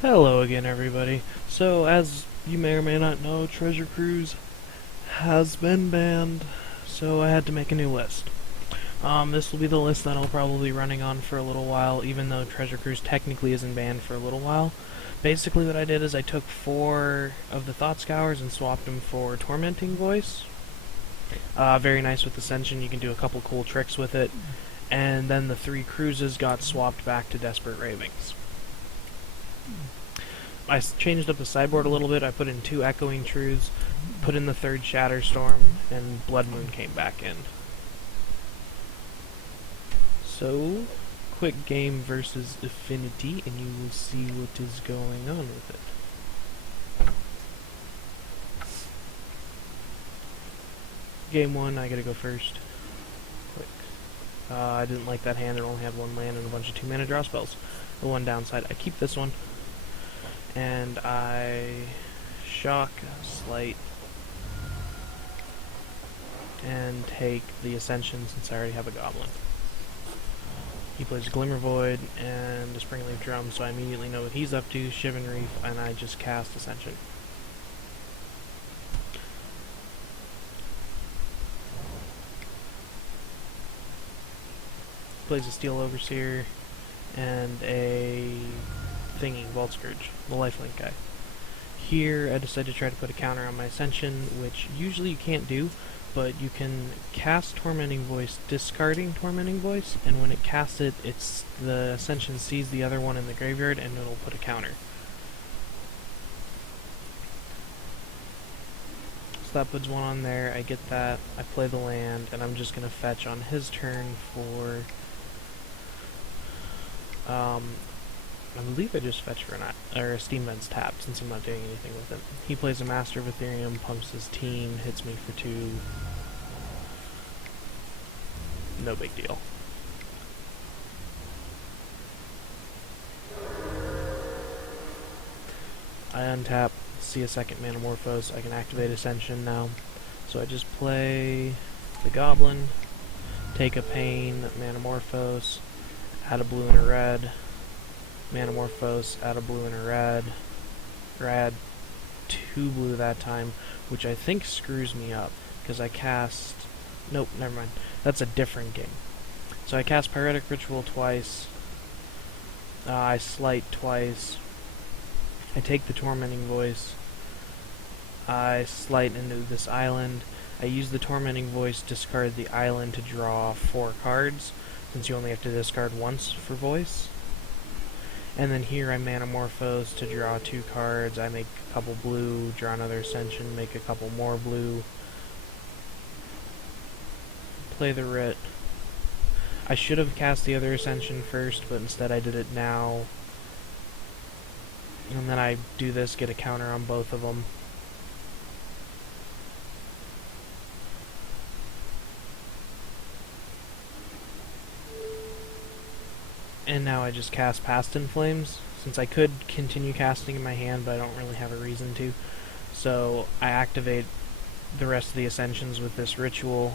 Hello again, everybody. So, as you may or may not know, Treasure Cruise has been banned, so I had to make a new list. This will be the list that I'll probably be running on for a little while, even though Treasure Cruise technically isn't banned for a little while. Basically what I did is I took 4 of the Thought Scours and swapped them for Tormenting Voice. Very nice with Ascension, you can do a couple cool tricks with it. And then the 3 cruises got swapped back to Desperate Ravings. I changed up the sideboard a little bit. I put in 2 Echoing Truths, put in the 3rd Shatterstorm, and Blood Moon came back in. So, quick game versus Affinity, and you will see what is going on with it. Game 1, I gotta go first. Quick. I didn't like that hand. It only had 1 land and a bunch of 2-mana draw spells. The one downside, I keep this one. And I shock, slight, and take the Ascension since I already have a Goblin. He plays Glimmer Void and a Springleaf Drum, so I immediately know what he's up to, Shivan Reef, and I just cast Ascension. Plays a Steel Overseer and a thingy, Vault Scourge, the lifelink guy. Here, I decided to try to put a counter on my Ascension, which usually you can't do, but you can cast Tormenting Voice discarding Tormenting Voice, and when it casts it, the Ascension sees the other one in the graveyard, and it'll put a counter. So that puts 1 on there, I get that, I play the land, and I'm just going to fetch on his turn for... I believe I just fetched for a Steam Vent's tapped, since I'm not doing anything with it. He plays a Master of Ethereum, pumps his team, hits me for 2. No big deal. I untap, see a 2nd Manamorphose, I can activate Ascension now. So I just play the Goblin, take a Pain, Manamorphose, add a blue and a red, Manamorphose, add a blue and a red, or add 2 blue that time, which I think screws me up, because I cast... Nope, never mind. That's a different game. So I cast Pyretic Ritual twice, I slight twice, I take the Tormenting Voice, I slight into this island, I use the Tormenting Voice, discard the island to draw 4 cards, since you only have to discard once for Voice. And then here I Manamorphose to draw 2 cards, I make a couple blue, draw another Ascension, make a couple more blue, play the Writ. I should have cast the other Ascension first, but instead I did it now. And then I do this, get a counter on both of them. And now I just cast Past in Flames, since I could continue casting in my hand, but I don't really have a reason to. So I activate the rest of the Ascensions with this ritual,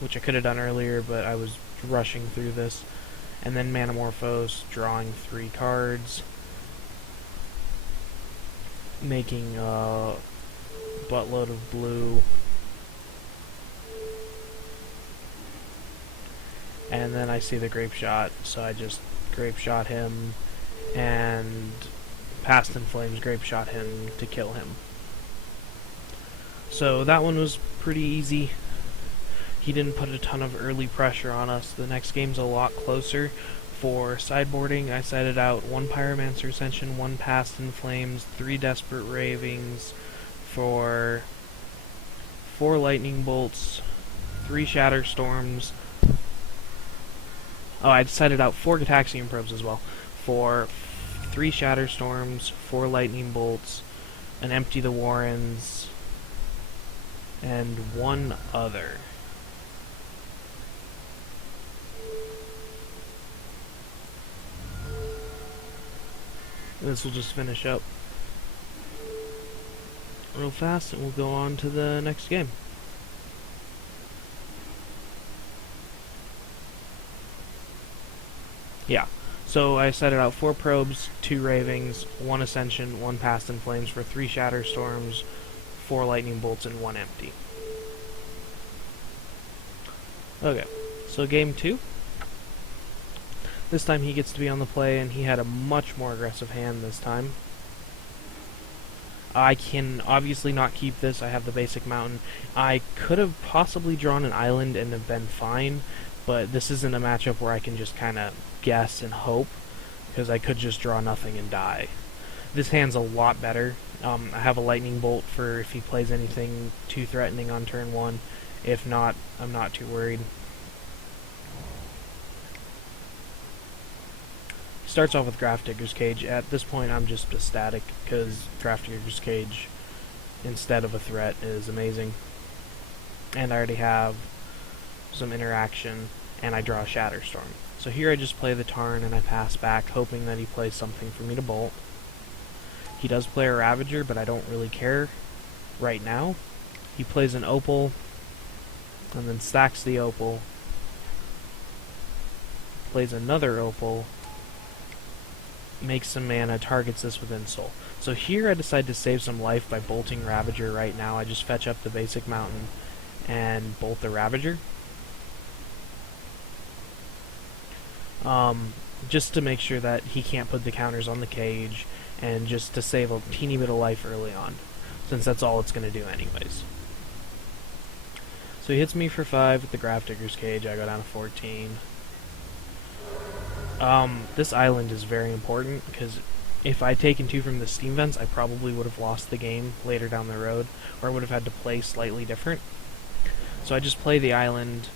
which I could have done earlier, but I was rushing through this. And then Manamorphose, drawing 3 cards, making a buttload of blue. And then I see the Grape Shot, so I just Grape Shot him, and Past in Flames Grape Shot him to kill him. So that one was pretty easy. He didn't put a ton of early pressure on us. The next game's a lot closer. For sideboarding, I sided out 1 Pyromancer Ascension, 1 Past in Flames, 3 Desperate Ravings, for 4 Lightning Bolts, 3 Shatterstorms. Oh, I decided out 4 Gataxian Probes as well. For 3 Shatterstorms, 4 Lightning Bolts, an Empty the Warrens, and 1 other. This will just finish up real fast, and we'll go on to the next game. Yeah. So I set it out 4 probes, 2 ravings, 1 ascension, 1 past in flames for 3 shatterstorms, 4 lightning bolts, and 1 empty. Okay, so game 2. This time he gets to be on the play, and he had a much more aggressive hand this time. I can obviously not keep this. I have the basic mountain. I could have possibly drawn an island and have been fine, but this isn't a matchup where I can just kind of guess and hope, because I could just draw nothing and die. This hand's a lot better. I have a lightning bolt for if he plays anything too threatening on turn 1. If not, I'm not too worried. Starts off with Grafdigger's Cage. At this point, I'm just ecstatic, because Grafdigger's Cage, instead of a threat, is amazing. And I already have some interaction, and I draw a Shatterstorm. So here I just play the Tarn, and I pass back, hoping that he plays something for me to bolt. He does play a Ravager, but I don't really care right now. He plays an Opal, and then stacks the Opal. Plays another Opal, makes some mana, targets this with Insult. So here I decide to save some life by bolting Ravager right now. I just fetch up the basic mountain and bolt the Ravager. Just to make sure that he can't put the counters on the cage, and just to save a teeny bit of life early on, since that's all it's going to do anyways. So he hits me for 5 with the Grafdigger's Cage. I go down to 14. This island is very important, because if I'd taken 2 from the steam vents, I probably would have lost the game later down the road, or I would have had to play slightly different. So I just play the island,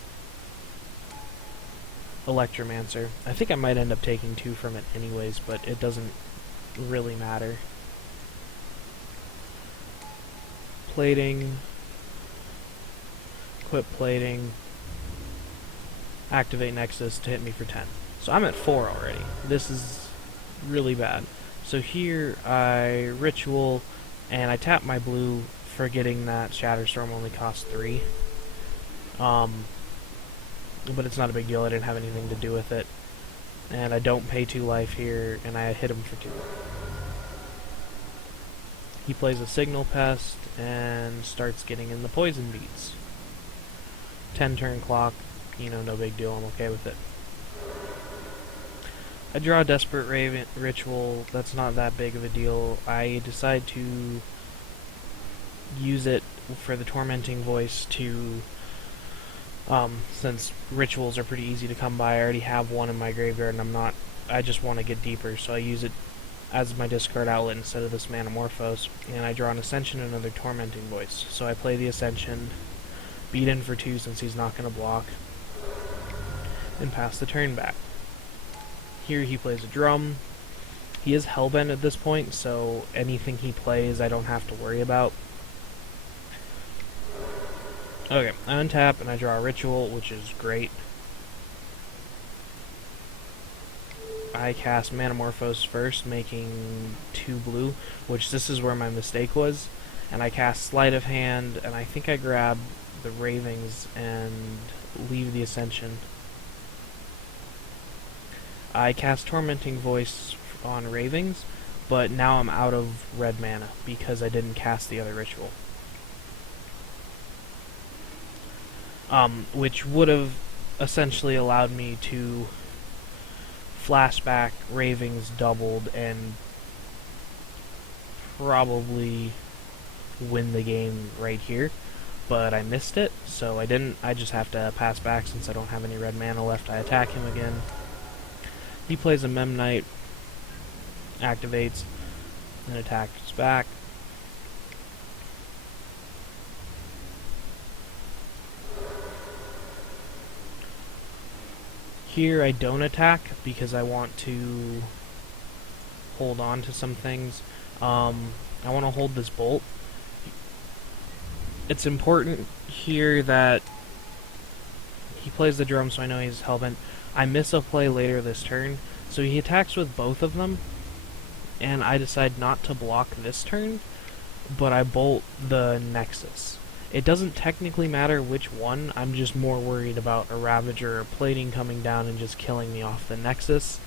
Electromancer. I think I might end up taking 2 from it anyways, but it doesn't really matter. Plating, equip plating, activate Nexus to hit me for 10. So I'm at 4 already. This is really bad. So here I ritual, and I tap my blue, forgetting that Shatterstorm only costs 3. But it's not a big deal. I didn't have anything to do with it. And I don't pay 2 life here, and I hit him for 2. He plays a Signal Pest and starts getting in the poison beats. 10 turn clock, you know, no big deal. I'm okay with it. I draw a Desperate Ritual. That's not that big of a deal. I decide to use it for the Tormenting Voice to, since rituals are pretty easy to come by. I already have one in my graveyard, and I just want to get deeper, so I use it as my discard outlet instead of this Manamorphose, and I draw an Ascension and another Tormenting Voice. So I play the Ascension, beat in for 2 since he's not going to block, and pass the turn back. Here he plays a Drum. He is Hellbent at this point, so anything he plays I don't have to worry about. Okay, I untap and I draw a Ritual, which is great. I cast Manamorphose first, making 2 blue, which this is where my mistake was. And I cast Sleight of Hand, and I think I grab the Ravings and leave the Ascension. I cast Tormenting Voice on Ravings, but now I'm out of red mana because I didn't cast the other ritual. Which would have essentially allowed me to flashback Ravings doubled and probably win the game right here, but I missed it, so I didn't. I just have to pass back since I don't have any red mana left. I attack him again. He plays a Memnite, activates, and attacks back. Here I don't attack because I want to hold on to some things. I want to hold this bolt. It's important here that he plays the drum, so I know he's hellbent. I miss a play later this turn, so he attacks with both of them, and I decide not to block this turn, but I bolt the Nexus. It doesn't technically matter which one, I'm just more worried about a Ravager or Plating coming down and just killing me off the Nexus,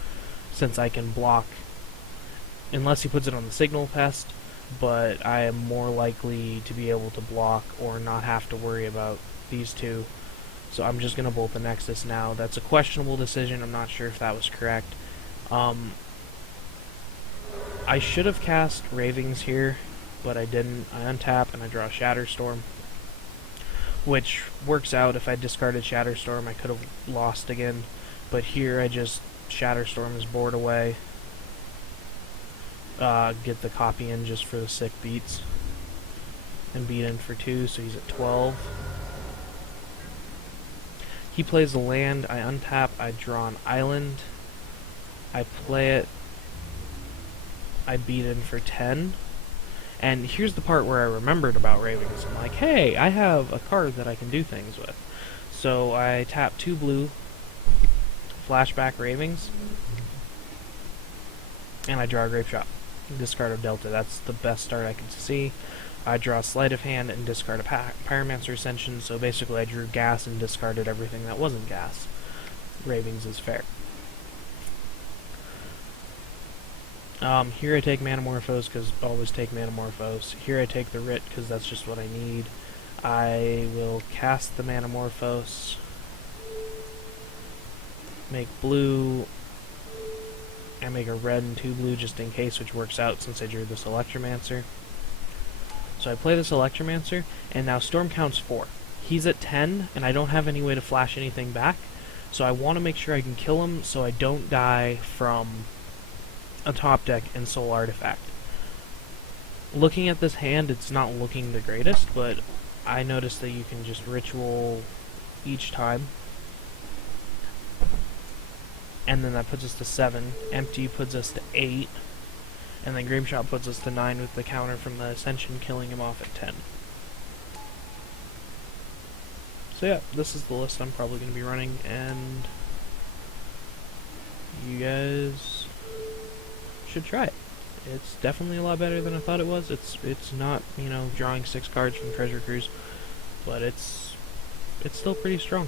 since I can block, unless he puts it on the signal pest, but I am more likely to be able to block or not have to worry about these two. So I'm just going to bolt the Nexus now. That's a questionable decision. I'm not sure if that was correct. I should have cast Ravings here, but I didn't. I untap and I draw Shatterstorm, which works out. If I discarded Shatterstorm, I could have lost again. But here I just Shatterstorm his board away. Get the copy in just for the sick beats. And beat in for 2, so he's at 12. He plays a land, I untap, I draw an island. I play it. I beat in for 10. And here's the part where I remembered about Ravings. I'm like, hey, I have a card that I can do things with. So I tap 2 blue, flashback Ravings, and I draw a Grape Shot. Discard a Delta. That's the best start I can see. I draw a Sleight of Hand and discard a Pyromancer Ascension, so basically I drew gas and discarded everything that wasn't gas. Ravings is fair. Here I take Manamorphose, because always take Manamorphose. Here I take the Writ, because that's just what I need. I will cast the Manamorphose, make blue, and make a red and 2 blue just in case, which works out since I drew this Electromancer. So I play this Electromancer, and now Storm counts 4. He's at 10, and I don't have any way to flash anything back, so I want to make sure I can kill him so I don't die from a top deck and Soul Artifact. Looking at this hand, it's not looking the greatest, but I noticed that you can just Ritual each time. And then that puts us to 7. Empty puts us to 8. And then Grape Shot puts us to 9 with the counter from the Ascension, killing him off at 10. So yeah, this is the list I'm probably going to be running, and you guys should try it. It's definitely a lot better than I thought it was. It's not, you know, drawing 6 cards from Treasure Cruise, but it's still pretty strong.